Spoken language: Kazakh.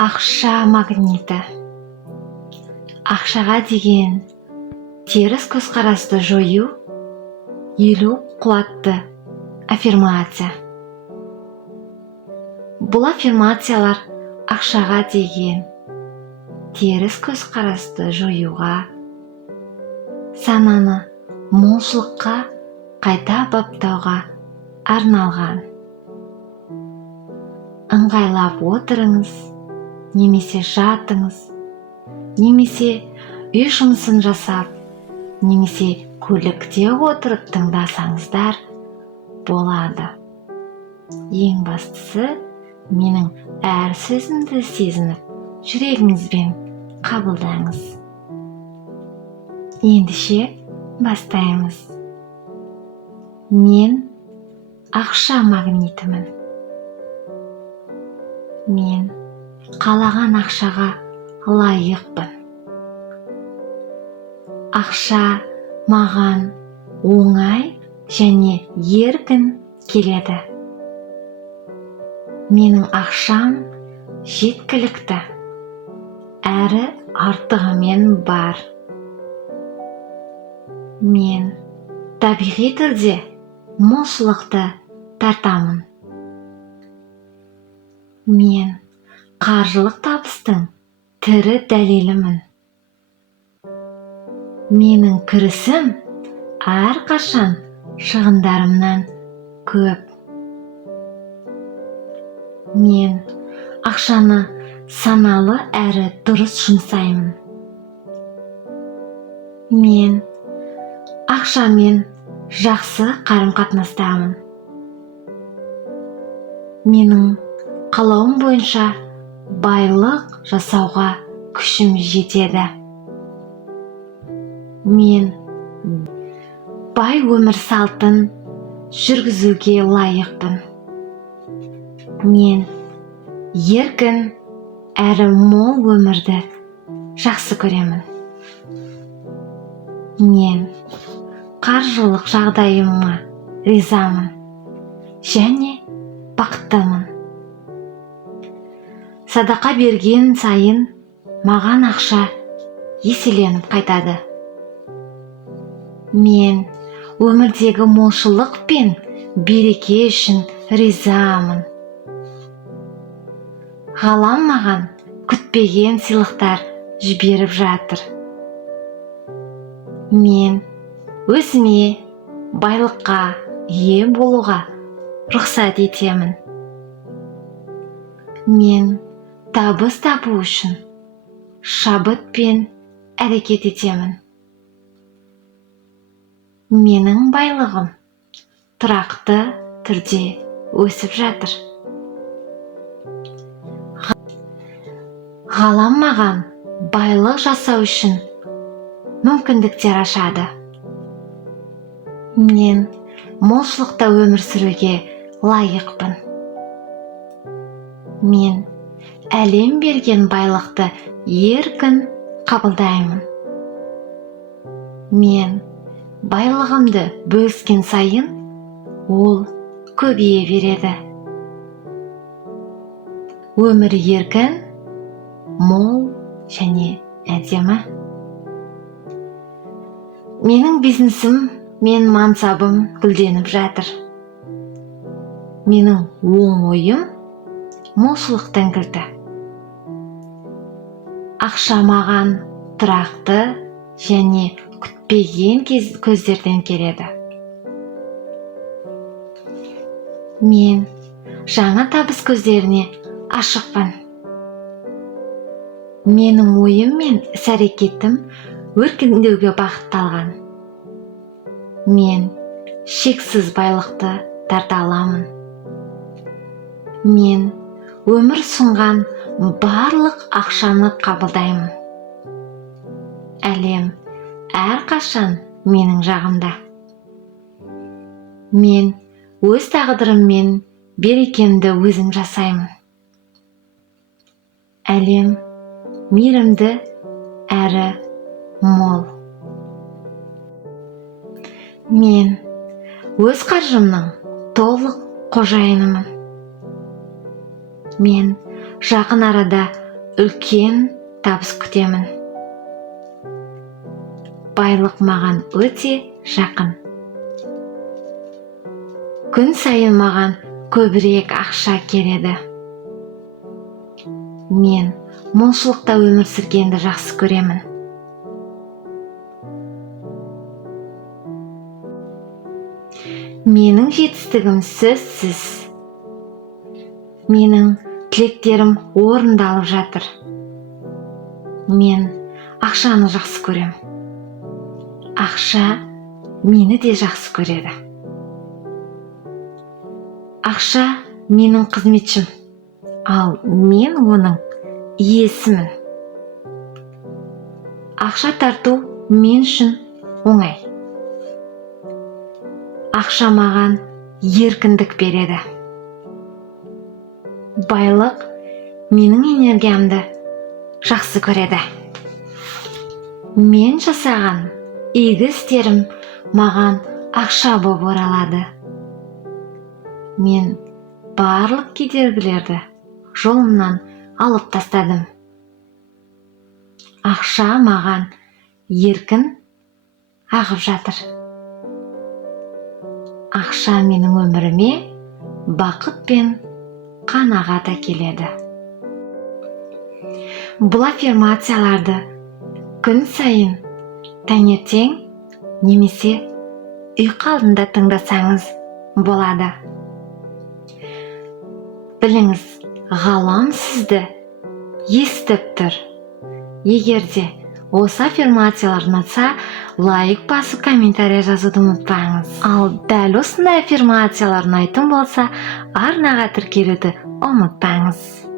Ақша магниті. Ақшаға деген теріс көзқарасты жою 50 қуатты аффирмация. Бұл аффирмациялар ақшаға деген теріс көзқарасты жоюға, сананы молшылыққа қайта баптауға арналған. Ыңғайлап отырыңыз, немесе жатыңыз, немесе үй жұмысын жасап, немесе көлікте отырып тыңдасаңыздар болады. Ең бастысы, менің әр сөзімді сезініп, жүрегіңізбен қабылдаңыз. Ендеше бастаймыз. Мен ақша магнитімін. Мен қалаған ақшаға лайықпын. Ақша маған оңай және еркін келеді. Менің ақшам жеткілікті, әрі артығымен бар. Мен табиғи түрде молшылықты тартамын. Мен қаржылық табыстың тірі дәлелімін. Менің кірісім әрқашан шығындарымнан көп. Мен ақшаны саналы әрі дұрыс жұмсаймын. Мен ақшамен жақсы қарым-қатынастамын. Менің қалауым бойынша байлық жасауға күшім жетеді. Мен бай өмір салтын жүргізуге лайықпын. Мен еркін әрі мол өмірді жақсы көремін. Мен қаржылық жағдайыма ризамын және бақыттымын. Садақа берген сайын маған ақша еселеніп қайтады. Мен өмірдегі молшылық пен береке үшін ризамын. Ғалам маған күтпеген сыйлықтар жіберіп жатыр. Мен өзіме байлыққа ие болуға рұқсат етемін. Мен табыс табу үшін шабытпен әрекет етемін. Менің байлығым тұрақты түрде өсіп жатыр. Ғалам маған байлық жасау үшін мүмкіндіктер ашады. Мен молшылықта өмір сүруге лайықпын. Мен әлем берген байлықты еркін қабылдаймын. Мен байлығымды бөліскен сайын, ол көбейе береді. Өмір еркін, мол және әдемі. Менің бизнесім мен мансабым гүлденіп жатыр. Менің оң ойым молшылықтың кілті. Ақша маған тұрақты және күтпеген көздерден келеді. Мен жаңа табыс көздеріне ашықпын. Менің ойым мен іс-әрекетім өркендеуге бағытталған. Мен шексіз байлықты тарта аламын. Мен өмір сұнған барлық ақшаны қабылдаймын. Әлем әрқашан менің жағымда. Мен өз тағдырым мен берекемді өзім жасаймын. Әлем мейірімді әрі мол. Мен өз қаржымның толық қожайынымын. Мен жақын арада үлкен табыс күтемін. Байлық маған өте жақын. Күн сайын маған көбірек ақша келеді. Мен молшылықта өмір сүргенді жақсы көремін. Менің жетістігім сөзсіз. Менің тілектерім орындалып жатыр. Мен ақшаны жақсы көрем. Ақша мені де жақсы көреді. Ақша менің қызметшім, ал мен оның иесімін. Ақша тарту мен үшін оңай. Ақша маған еркіндік береді. Байлық менің энергиямды жақсы көреді. Мен жасаған игі істерім маған ақша болып оралады. Мен барлық кедергілерді жолымнан алып тастадым. Ақша маған еркін ағып жатыр. Ақша менің өміріме бақыт пен қанағат әкеледі. Бұл аффирмацияларды күн сайын таңертең немесе ұйқы алдында тыңдасаңыз болады. Біліңіз, ғалам сізді естіп тұр. Егер де осы аффирмациялар ұнатса, лайк басып комментарий жазуды ұмытпаңыз. Ал дәл осындай аффирмациялар ұнайтын болса, арнаға тіркелуді ұмытпаңыз.